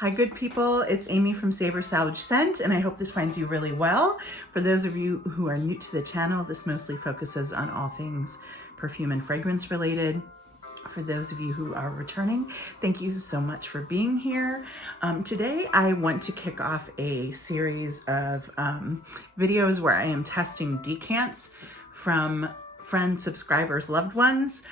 Hi, good people. It's Amy from Savor Salvage Scent, and I hope this finds you really well. For those of you who are new to the channel, this mostly focuses on all things perfume and fragrance related. For those of you who are returning, thank you so much for being here. Today, I want to kick off a series of videos where I am testing decants from friends, subscribers, loved ones.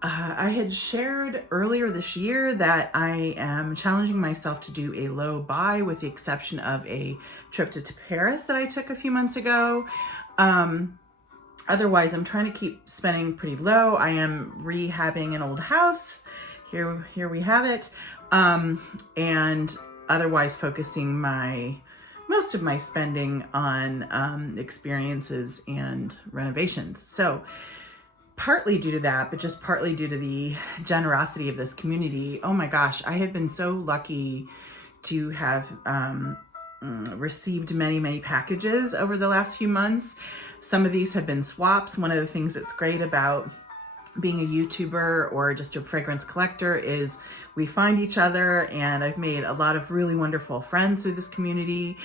I had shared earlier this year that I am challenging myself to do a low buy, with the exception of a trip to Paris that I took a few months ago. Otherwise, I'm trying to keep spending pretty low. I am rehabbing an old house. Here we have it. And otherwise focusing most of my spending on experiences and renovations. So partly due to that, but just partly due to the generosity of this community. Oh my gosh, I have been so lucky to have received many packages over the last few months. Some of these have been swaps. One of the things that's great about being a YouTuber or just a fragrance collector is we find each other, and I've made a lot of really wonderful friends through this community.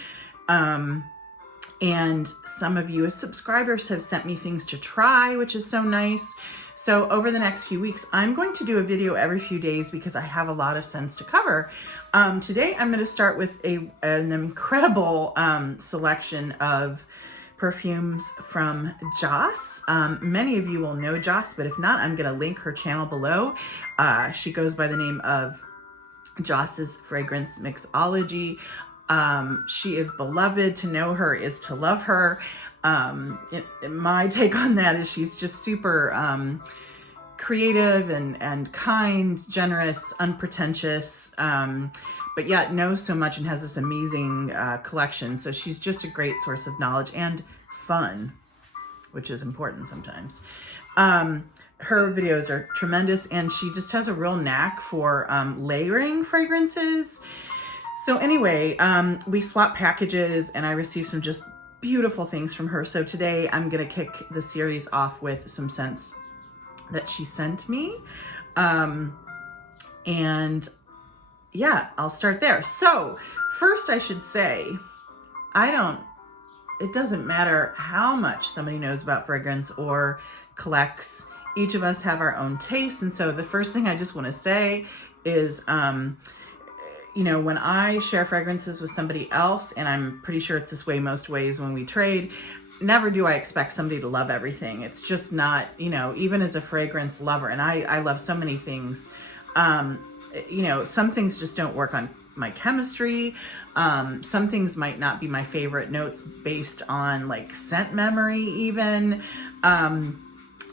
And some of you as subscribers have sent me things to try, which is so nice. So over the next few weeks, I'm going to do a video every few days because I have a lot of scents to cover. Today, I'm going to start with an incredible selection of perfumes from Joss. Many of you will know Joss, but if not, I'm going to link her channel below. She goes by the name of Joss's Fragrance Mixology. She is beloved. To know her is to love her. My take on that is she's just super creative and kind, generous, unpretentious, but yet knows so much and has this amazing collection. So she's just a great source of knowledge and fun, which is important sometimes. Her videos are tremendous, and she just has a real knack for layering fragrances. So anyway, we swapped packages and I received some just beautiful things from her. So today I'm going to kick the series off with some scents that she sent me. And yeah, I'll start there. So first I should say, it doesn't matter how much somebody knows about fragrance or collects. Each of us have our own tastes. And so the first thing I just want to say is, when I share fragrances with somebody else, and I'm pretty sure it's this way most ways when we trade, never do I expect somebody to love everything. It's just not, even as a fragrance lover, and I love so many things, some things just don't work on my chemistry. Some things might not be my favorite notes based on like scent memory even.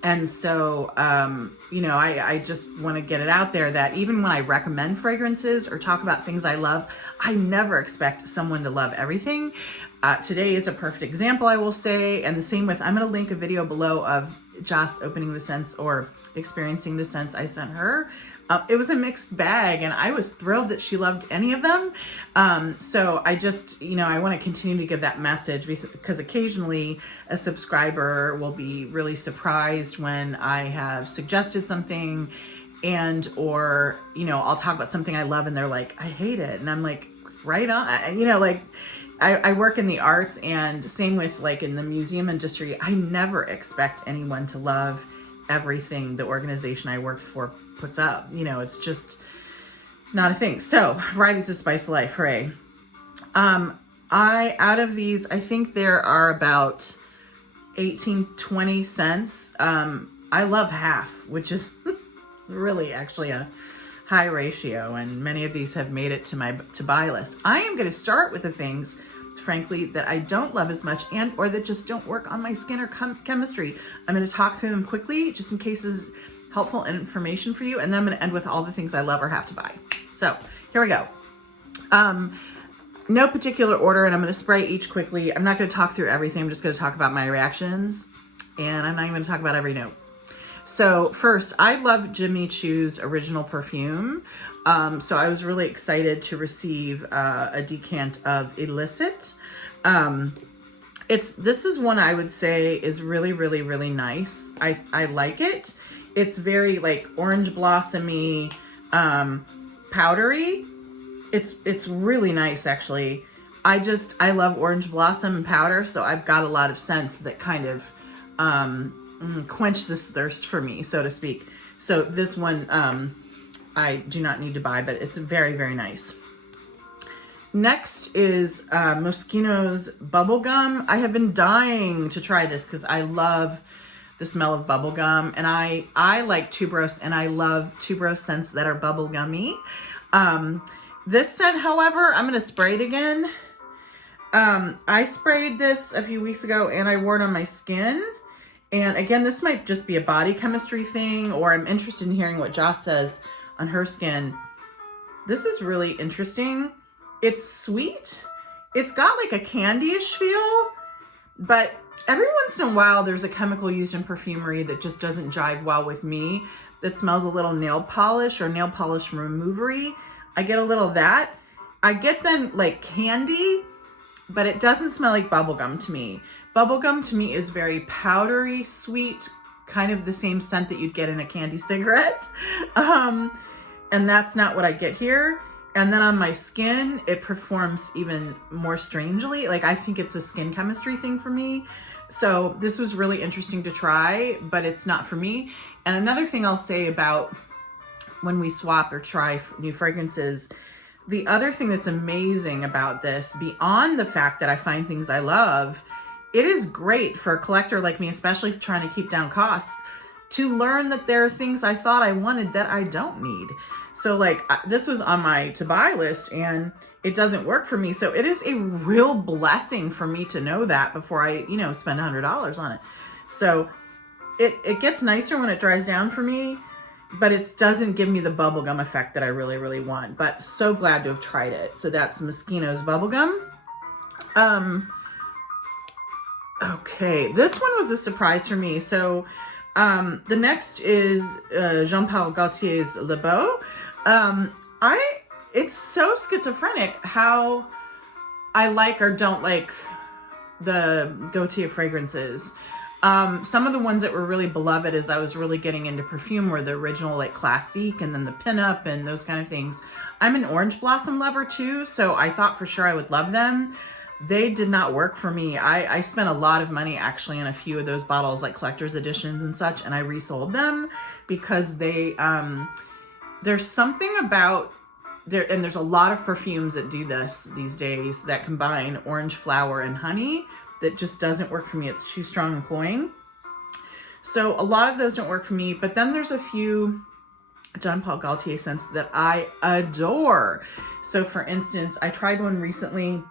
And so, I just want to get it out there that even when I recommend fragrances or talk about things I love, I never expect someone to love everything. Today is a perfect example, I will say. And the same with, I'm going to link a video below of Joss opening the scents or experiencing the scents I sent her. It was a mixed bag, and I was thrilled that she loved any of them. So I just, I want to continue to give that message because occasionally a subscriber will be really surprised when I have suggested something or I'll talk about something I love and they're like, I hate it. And I'm like, right on, I work in the arts, and same with like in the museum industry. I never expect anyone to love everything the organization I work for puts out. It's just not a thing. So variety's the spice of life. Hooray. Out of these, I think there are about 18-20 cents. I love half, which is really actually a high ratio, and many of these have made it to my to buy list. I am going to start with the things, frankly, that I don't love as much or that just don't work on my skin or chemistry. I'm going to talk through them quickly just in case this is helpful information for you, and then I'm going to end with all the things I love or have to buy. So here we go. No particular order, and I'm going to spray each quickly. I'm not going to talk through everything. I'm just going to talk about my reactions, and I'm not even going to talk about every note. So first, I love Jimmy Choo's original perfume. So I was really excited to receive a decant of Illicit. This is one I would say is really nice. I like it. It's very like orange blossomy, powdery. It's really nice, actually. I love orange blossom and powder, so I've got a lot of scents that kind of quench this thirst for me, so to speak. So this one I do not need to buy, but it's very, very nice. Next is Moschino's bubblegum. I have been dying to try this because I love the smell of bubblegum, and I like tuberose, and I love tuberose scents that are bubblegummy. This scent, however, I'm going to spray it again. I sprayed this a few weeks ago and I wore it on my skin. And again, this might just be a body chemistry thing, or I'm interested in hearing what Joss says on her skin. This is really interesting. It's sweet. It's got like a candy-ish feel, but every once in a while there's a chemical used in perfumery that just doesn't jive well with me, that smells a little nail polish or nail polish removery. I get a little of that. I get then like candy, but it doesn't smell like bubblegum to me. Bubblegum to me is very powdery, sweet, kind of the same scent that you'd get in a candy cigarette. And that's not what I get here. And then on my skin, it performs even more strangely. Like, I think it's a skin chemistry thing for me. So this was really interesting to try, but it's not for me. And another thing I'll say about when we swap or try new fragrances, the other thing that's amazing about this, beyond the fact that I find things I love, it is great for a collector like me, especially trying to keep down costs, to learn that there are things I thought I wanted that I don't need. So like this was on my to buy list and it doesn't work for me. So it is a real blessing for me to know that before I, spend $100 on it. So it gets nicer when it dries down for me, but it doesn't give me the bubblegum effect that I really, really want. But so glad to have tried it. So that's Moschino's bubblegum. Okay, this one was a surprise for me. So the next is Jean Paul Gaultier's Le Beau. It's so schizophrenic how I like or don't like the Gaultier fragrances. Some of the ones that were really beloved as I was really getting into perfume were the original like Classique and then the pinup and those kind of things. I'm an orange blossom lover too, so I thought for sure I would love them. They did not work for me. I spent a lot of money actually on a few of those bottles, like collector's editions and such, and I resold them because they, there's something about there, and there's a lot of perfumes that do this these days that combine orange flower and honey that just doesn't work for me. It's too strong and cloying. So a lot of those don't work for me, but then there's a few Jean Paul Gaultier scents that I adore. So for instance, I tried one recently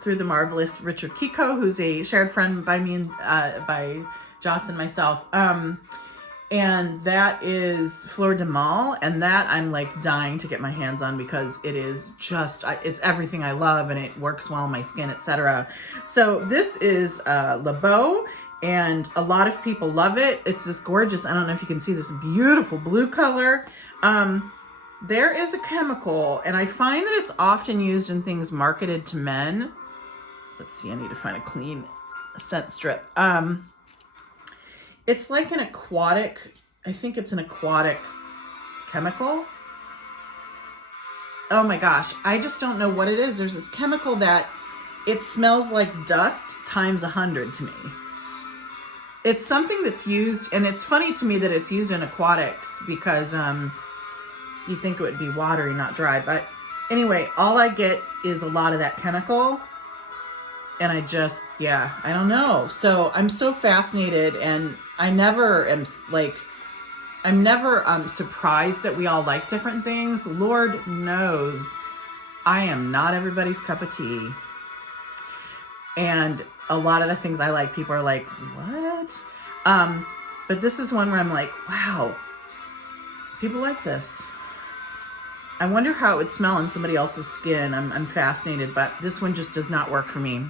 through the marvelous Richard Kiko, who's a shared friend by me and by Joss and myself. And that is Fleur de Mal, and that I'm like dying to get my hands on because it is just, it's everything I love and it works well on my skin, etc. So this is Le Beau, and a lot of people love it. It's this gorgeous, I don't know if you can see this beautiful blue color. There is a chemical, and I find that it's often used in things marketed to men. Let's see, I need to find a clean scent strip. It's like an aquatic, I think it's an aquatic chemical. Oh my gosh, I just don't know what it is. There's this chemical that it smells like dust times 100 to me. It's something that's used, and it's funny to me that it's used in aquatics because you'd think it would be watery, not dry. But anyway, all I get is a lot of that chemical. And I just, I don't know. So I'm so fascinated, and I'm never surprised that we all like different things. Lord knows I am not everybody's cup of tea. And a lot of the things I like, people are like, what? But this is one where I'm like, wow, people like this. I wonder how it would smell on somebody else's skin. I'm fascinated, but this one just does not work for me.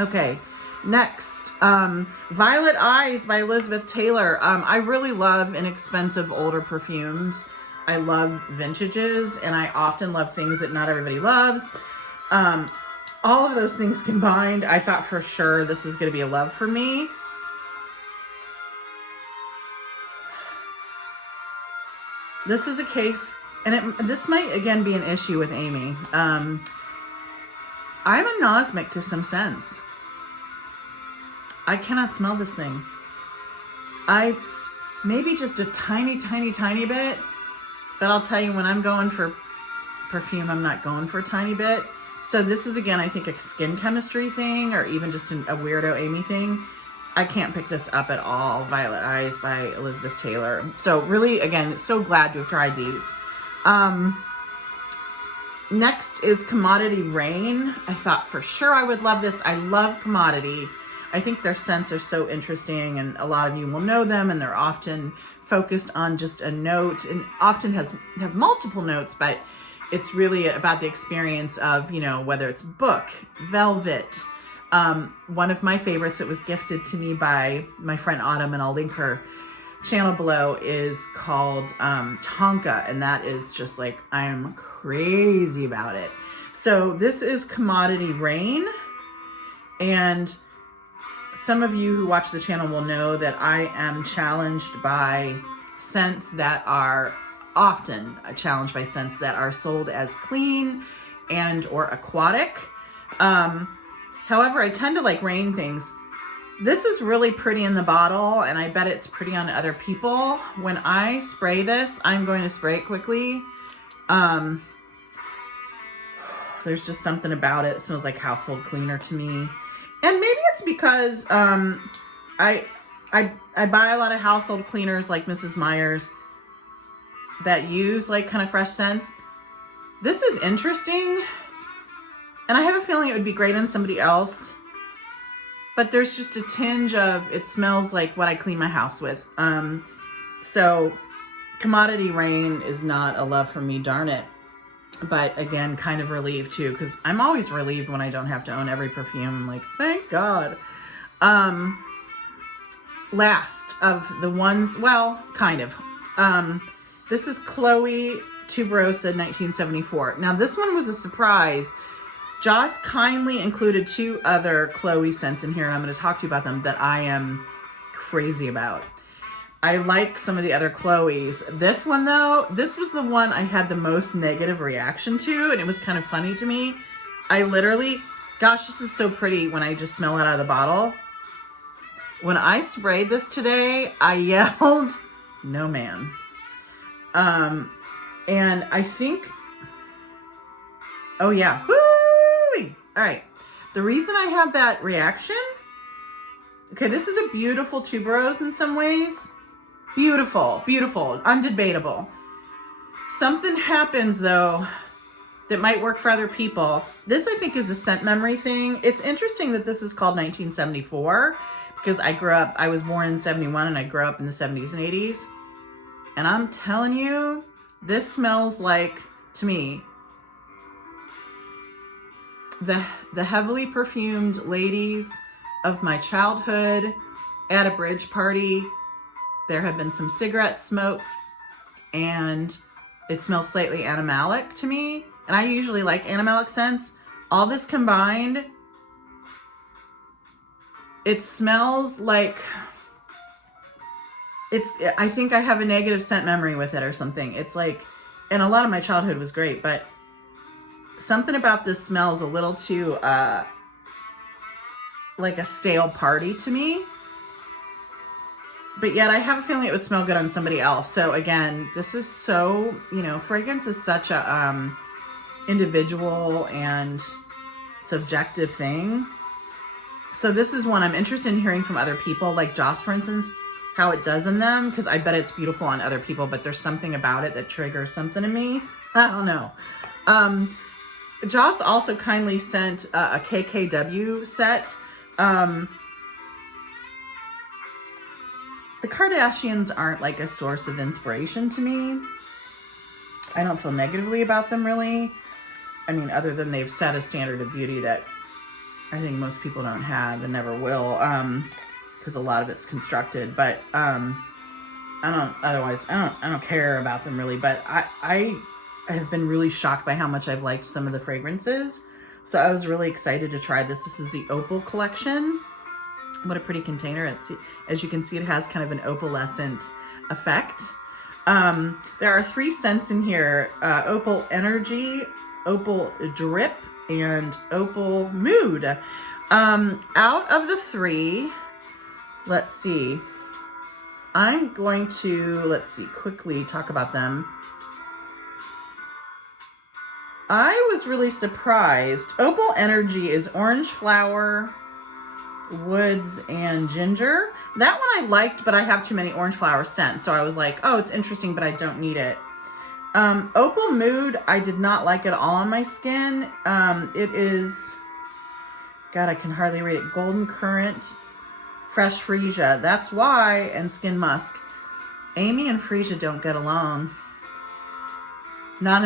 Okay, next, Violet Eyes by Elizabeth Taylor. I really love inexpensive older perfumes. I love vintages, and I often love things that not everybody loves. All of those things combined, I thought for sure this was going to be a love for me. This is a case and this might again be an issue with Amy. I'm anosmic to some scents. I cannot smell this thing. I maybe just a tiny bit, but I'll tell you, when I'm going for perfume, I'm not going for a tiny bit. So this is, again, I think a skin chemistry thing, or even just a weirdo Amy thing. I can't pick this up at all. Violet Eyes by Elizabeth Taylor. So really, again, so glad to have tried these. Next is Commodity Rain. I thought for sure I would love this. I love Commodity. I think their scents are so interesting, and a lot of you will know them, and they're often focused on just a note, and often have multiple notes, but it's really about the experience of, you know, whether it's book, velvet. One of my favorites that was gifted to me by my friend Autumn, and I'll link her channel below, is called Tonka, and that is just like, I am crazy about it. So this is Commodity Rain, and some of you who watch the channel will know that I am challenged by scents that are often challenged by scents that are sold as clean and or aquatic. However, I tend to like rain things. This is really pretty in the bottle, and I bet it's pretty on other people. When I spray this, I'm going to spray it quickly. There's just something about it. It smells like household cleaner to me. And maybe it's because I buy a lot of household cleaners like Mrs. Meyer's that use like kind of fresh scents. This is interesting, and I have a feeling it would be great on somebody else, but there's just a tinge of, it smells like what I clean my house with. So Commodity Rain is not a love for me, darn it. But again, kind of relieved too, because I'm always relieved when I don't have to own every perfume. I'm like, thank God. Last of the ones, well, kind of. This is Chloe Tuberosa 1974. Now this one was a surprise. Joss kindly included 2 other Chloe scents in here, and I'm going to talk to you about them that I am crazy about. I like some of the other Chloes. This one though, this was the one I had the most negative reaction to, and it was kind of funny to me. I literally, gosh, this is so pretty when I just smell it out of the bottle. When I sprayed this today, I yelled, no ma'am. And I think, oh yeah, woo-wee. All right. The reason I have that reaction, okay, this is a beautiful tuberose in some ways. Beautiful, beautiful, undebatable. Something happens though that might work for other people. This I think is a scent memory thing. It's interesting that this is called 1974 because I was born in 71 and I grew up in the 70s and 80s. And I'm telling you, this smells like, to me, the heavily perfumed ladies of my childhood at a bridge party. There have been some cigarette smoke, and it smells slightly animalic to me. And I usually like animalic scents. All this combined, it smells like, I think I have a negative scent memory with it or something. It's like, and a lot of my childhood was great, but something about this smells a little too, like a stale party to me. But yet I have a feeling it would smell good on somebody else. So again, this is so, you know, fragrance is such a individual and subjective thing. So this is one I'm interested in hearing from other people, like Joss, for instance, how it does in them, because I bet it's beautiful on other people, but there's something about it that triggers something in me. I don't know. Joss also kindly sent a KKW set. The Kardashians aren't like a source of inspiration to me. I don't feel negatively about them really. I mean, other than they've set a standard of beauty that I think most people don't have and never will, because a lot of it's constructed. But I don't care about them really. But I have been really shocked by how much I've liked some of the fragrances. So I was really excited to try this. This is the Opal collection. What a pretty container. As you can see, it has kind of an opalescent effect. There are 3 scents in here: Opal Energy, Opal Drip, and Opal Mood. Out of the 3, let's see. I'm going to, quickly talk about them. I was really surprised. Opal Energy is orange flower, woods, and ginger. That one I liked, but I have too many orange flower scents. So I was like, oh, it's interesting, but I don't need it. Opal Mood, I did not like at all on my skin. It is, God, I can hardly read it. Golden Currant, Fresh Freesia. That's why, and Skin Musk. Amy and Freesia don't get along. Not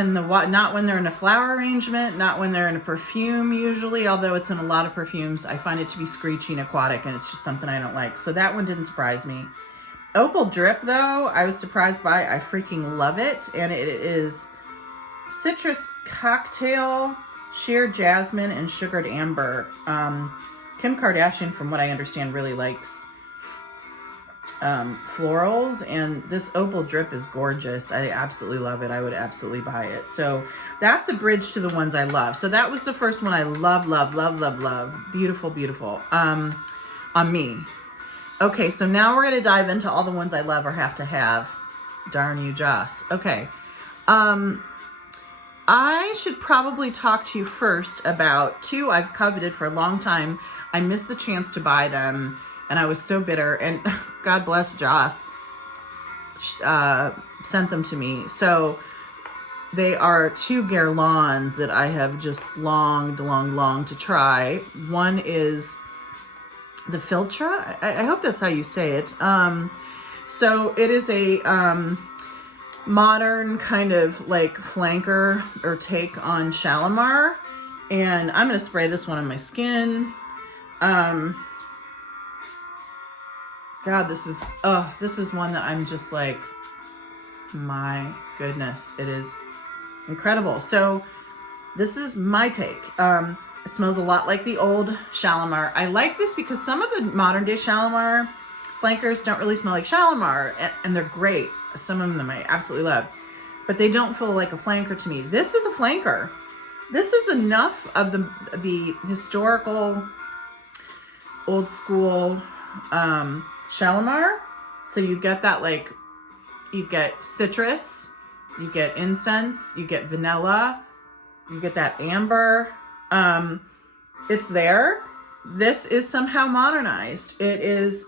when they're in a flower arrangement, not when they're in a perfume usually, although it's in a lot of perfumes. I find it to be screechy and aquatic, and it's just something I don't like. So that one didn't surprise me. Opal Drip, though, I was surprised by. I freaking love it. And it is citrus cocktail, sheer jasmine, and sugared amber. Kim Kardashian, from what I understand, really likes florals, and this Opal Drip is gorgeous. I absolutely love it. I would absolutely buy it. So that's a bridge to the ones I love. So that was the first one I love. Beautiful, beautiful. On me. Okay, so now we're going to dive into all the ones I love or have to have. Darn you, Joss. Okay. I should probably talk to you first about 2 I've coveted for a long time. I missed the chance to buy them, and I was so bitter, and God bless Joss, sent them to me. So they are 2 Guerlains that I have just longed to try. One is the Filtra. I hope that's how you say it. So it is a modern kind of like flanker or take on Shalimar. And I'm going to spray this one on my skin. God, this is one that I'm just like, my goodness, it is incredible. So this is my take. It smells a lot like the old Shalimar. I like this because some of the modern day Shalimar flankers don't really smell like Shalimar, and they're great. Some of them I absolutely love, but they don't feel like a flanker to me. This is a flanker. This is enough of the historical, old school Shalimar. So you get that, like, you get citrus, you get incense, you get vanilla, you get that amber. It's there. This is somehow modernized. It is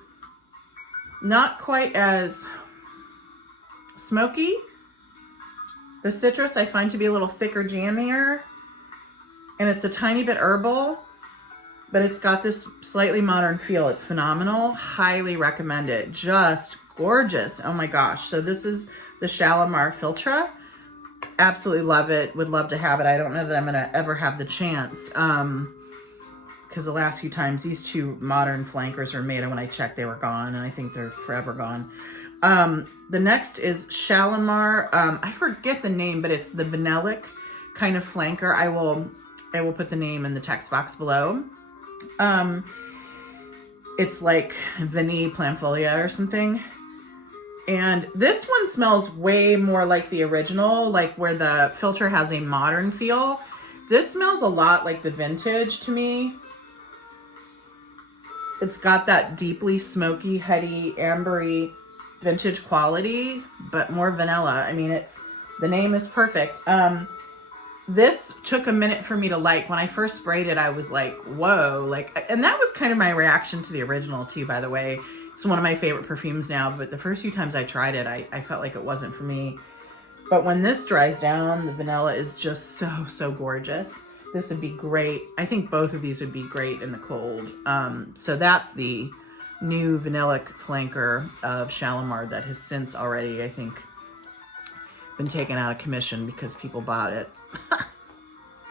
not quite as smoky. The citrus I find to be a little thicker, jammier, and it's a tiny bit herbal, but it's got this slightly modern feel. It's phenomenal. Highly recommend it. Just gorgeous. Oh my gosh. So this is the Shalimar Filtra. Absolutely love it. Would love to have it. I don't know that I'm going to ever have the chance, because the last few times these 2 modern flankers were made, and when I checked, they were gone, and I think they're forever gone. The next is Shalimar. I forget the name, but it's the vanillic kind of flanker. I will put the name in the text box below. It's like Vanille Planfolia or something. And this one smells way more like the original, like where the filter has a modern feel. This smells a lot like the vintage to me. It's got that deeply smoky, heady, ambery vintage quality, but more vanilla. I mean, the name is perfect. This took a minute for me to like. When I first sprayed it, I was like, whoa. And that was kind of my reaction to the original too, by the way. It's one of my favorite perfumes now, but the first few times I tried it, I felt like it wasn't for me. But when this dries down, the vanilla is just so gorgeous. This would be great. I think both of these would be great in the cold. So that's the new vanillic flanker of Shalimar that has since already, I think, been taken out of commission because people bought it.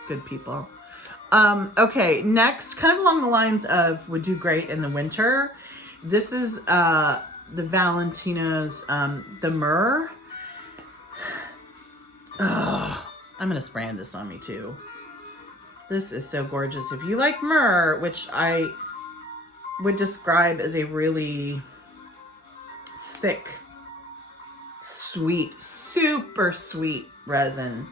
Good people. Okay, next, kind of along the lines of would do great in the winter. This is the Valentino's, the Myrrh. Oh, I'm going to spray this on me too. This is so gorgeous. If you like myrrh, which I would describe as a really thick Sweet, super sweet resin.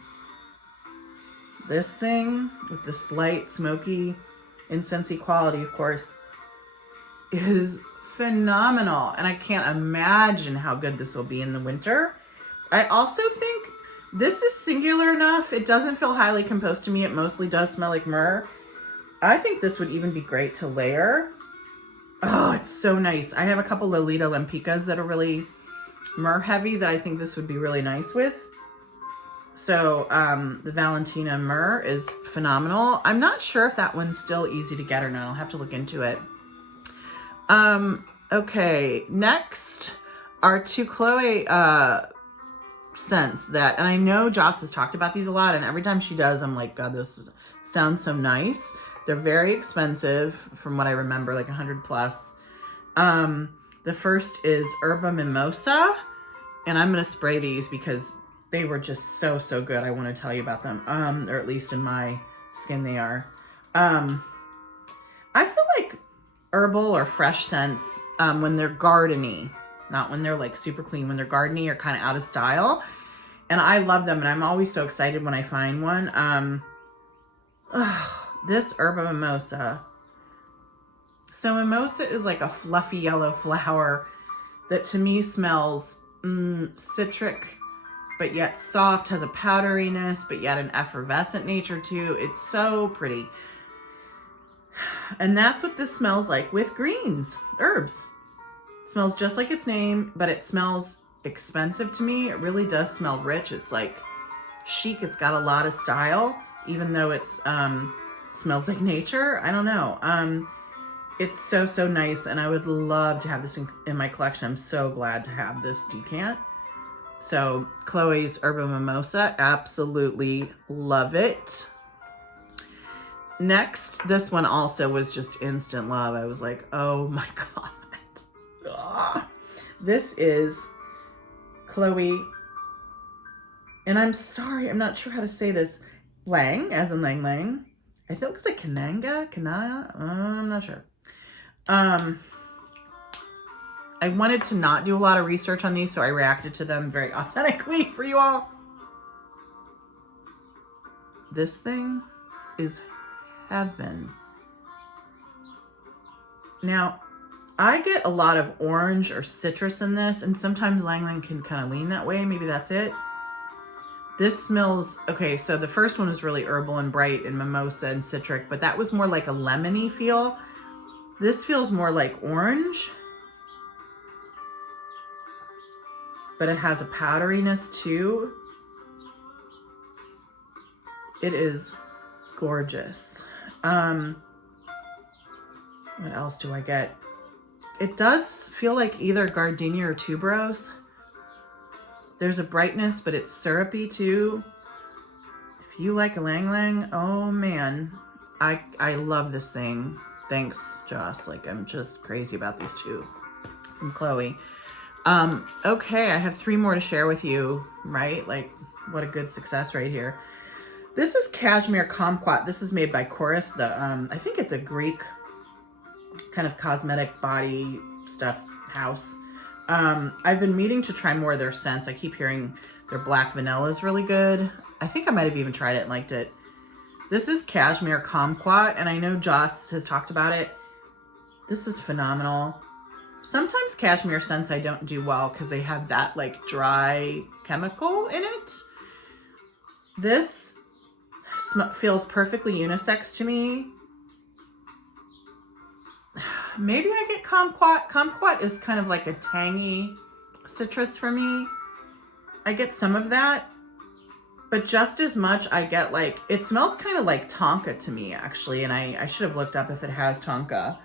This thing with the slight smoky, incensey quality, of course, is phenomenal. And I can't imagine how good this will be in the winter. I also think this is singular enough. It doesn't feel highly composed to me. It mostly does smell like myrrh. I think this would even be great to layer. Oh, it's so nice. I have a couple Lolita Lempicas that are really myrrh heavy that I think this would be really nice with. So the Valentina myrrh is phenomenal. I'm not sure if that one's still easy to get or not. I'll have to look into it. Okay, next are two Chloe scents that, and I know Joss has talked about these a lot, and every time she does, I'm like, God, this sounds so nice. They're very expensive from what I remember, like 100 plus. The first is Herba Mimosa, and I'm going to spray these because they were just so, so good. I want to tell you about them, or at least in my skin they are. I feel like herbal or fresh scents, when they're gardeny, not when they're like super clean, when they're gardeny or kind of out of style. And I love them, and I'm always so excited when I find one. This Herba Mimosa. So mimosa is like a fluffy yellow flower that to me smells citric, but yet soft, has a powderiness, but yet an effervescent nature too. It's so pretty. And that's what this smells like with greens, herbs. It smells just like its name, but it smells expensive to me. It really does smell rich. It's like chic. It's got a lot of style, even though it's smells like nature. I don't know. It's so, so nice, and I would love to have this in my collection. I'm so glad to have this decant. So Chloe's Herba Mimosa, absolutely love it. Next, this one also was just instant love. I was like, oh my God. Ah. This is Chloe, and I'm sorry, I'm not sure how to say this. Lang, as in Lang Lang. I feel it's like Kananga, I'm not sure. I wanted to not do a lot of research on these, so I reacted to them very authentically for you all. This thing is heaven. Now, I get a lot of orange or citrus in this, and sometimes Lang Lang can kind of lean that way. Maybe that's it. This smells, okay, so the first one was really herbal and bright and mimosa and citric, but that was more like a lemony feel. This feels more like orange, but it has a powderiness too. It is gorgeous. What else do I get? It does feel like either gardenia or tuberose. There's a brightness, but it's syrupy too. If you like a Lang Lang, oh man, I love this thing. Thanks, Joss. Like, I'm just crazy about these two from Chloe. Okay, I have 3 more to share with you, right? Like, what a good success right here. This is Cashmere Kumquat. This is made by Chorus. I think it's a Greek kind of cosmetic body stuff house. I've been meaning to try more of their scents. I keep hearing their black vanilla is really good. I think I might have even tried it and liked it. This is Cashmere Kumquat, and I know Joss has talked about it. This is phenomenal. Sometimes cashmere scents I don't do well because they have that like dry chemical in it. This feels perfectly unisex to me. Maybe I get Kumquat. Kumquat is kind of like a tangy citrus for me. I get some of that, but just as much I get like, it smells kind of like tonka to me actually, and I should have looked up if it has tonka.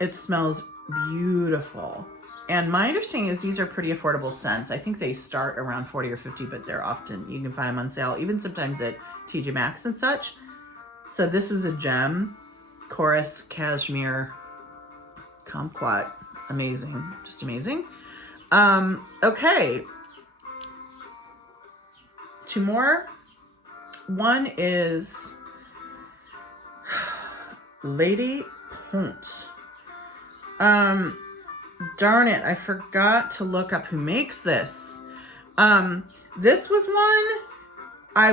It smells beautiful. And my understanding is these are pretty affordable scents. I think they start around 40 or 50, but they're often, you can find them on sale, even sometimes at TJ Maxx and such. So this is a gem. Chorus Cashmere Kumquat. Amazing. Just amazing. Okay. 2 more. One is Lady Punt. darn it, I forgot to look up who makes this. This was one I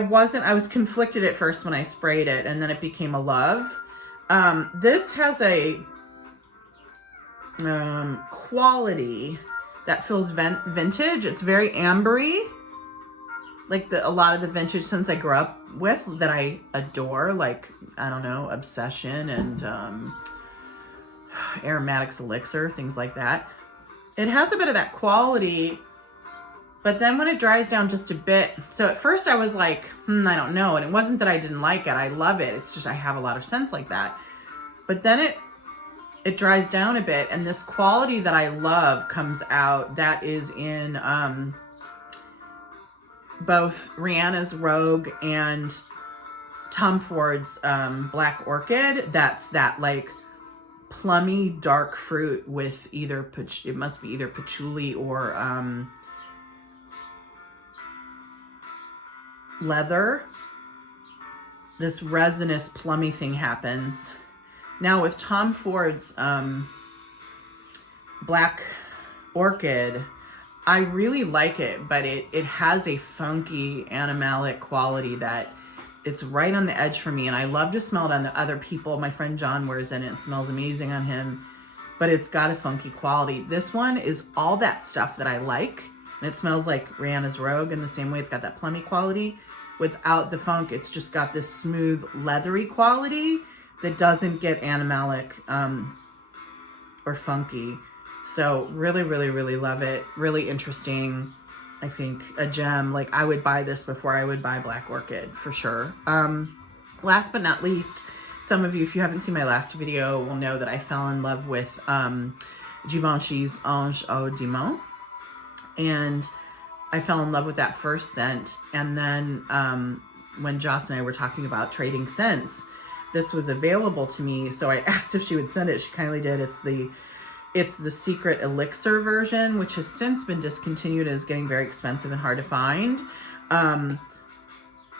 was conflicted at first when I sprayed it, and then it became a love. This has a quality that feels vintage. It's very ambery, like a lot of the vintage scents I grew up with that I adore, like, I don't know, Obsession and Aromatics Elixir, things like that. It has a bit of that quality, but then when it dries down just a bit, so at first I was like, I don't know, and it wasn't that I didn't like it, I love it, it's just I have a lot of scents like that. But then it dries down a bit, and this quality that I love comes out that is in both Rihanna's Rogue and Tom Ford's Black Orchid. That's that like plummy dark fruit with either, it must be either patchouli or leather. This resinous plummy thing happens. Now with Tom Ford's Black Orchid, I really like it, but it has a funky animalic quality that it's right on the edge for me, and I love to smell it on the other people. My friend John wears it, and it smells amazing on him, but it's got a funky quality. This one is all that stuff that I like, and it smells like Rihanna's Rogue in the same way. It's got that plummy quality without the funk. It's just got this smooth, leathery quality that doesn't get animalic or funky. So really, really, really love it. Really interesting. I think a gem. Like, I would buy this before I would buy Black Orchid for sure. Last but not least, some of you, if you haven't seen my last video, will know that I fell in love with Givenchy's Ange au Démon. And I fell in love with that first scent. And then when Joss and I were talking about trading scents, this was available to me. So I asked if she would send it. She kindly did. It's the Secret Elixir version, which has since been discontinued and is getting very expensive and hard to find.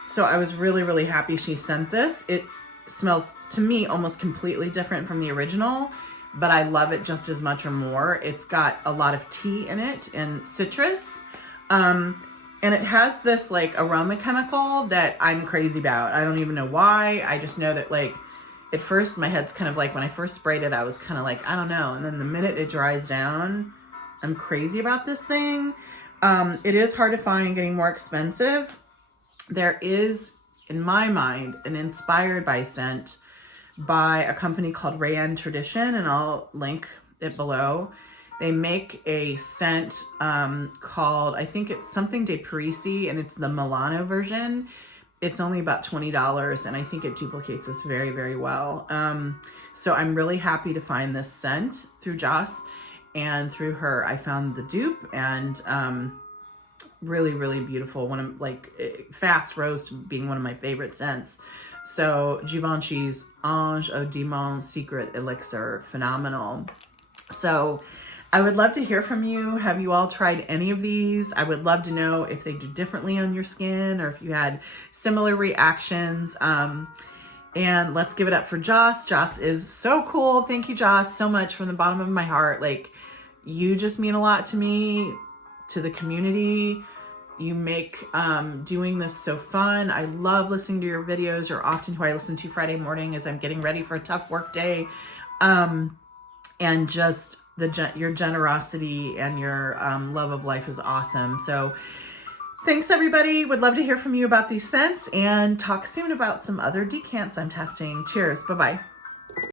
So I was really, really happy she sent this. It smells, to me, almost completely different from the original, but I love it just as much or more. It's got a lot of tea in it and citrus. And it has this like aroma chemical that I'm crazy about. I don't even know why. I just know that, like, at first my head's kind of like, when I first sprayed it, I was kind of like, I don't know. And then the minute it dries down, I'm crazy about this thing. It is hard to find, getting more expensive. There is, in my mind, an inspired by scent by a company called Rayanne Tradition, and I'll link it below. They make a scent called, I think it's something de Parisi, and it's the Milano version. It's only about $20, and I think it duplicates this very, very well. So I'm really happy to find this scent through Joss, and through her I found the dupe, and really, really beautiful. One of, like, fast rose to being one of my favorite scents. So Givenchy's Ange au Démon Secret Elixir, phenomenal. So I would love to hear from you. Have you all tried any of these? I would love to know if they do differently on your skin, or if you had similar reactions. And let's give it up for Joss. Joss is so cool. Thank you, Joss, so much from the bottom of my heart. Like, you just mean a lot to me, to the community. You make doing this so fun. I love listening to your videos. You're often who I listen to Friday morning as I'm getting ready for a tough work day. And just your generosity and your love of life is awesome. So thanks, everybody. Would love to hear from you about these scents, and talk soon about some other decants I'm testing. Cheers. Bye-bye.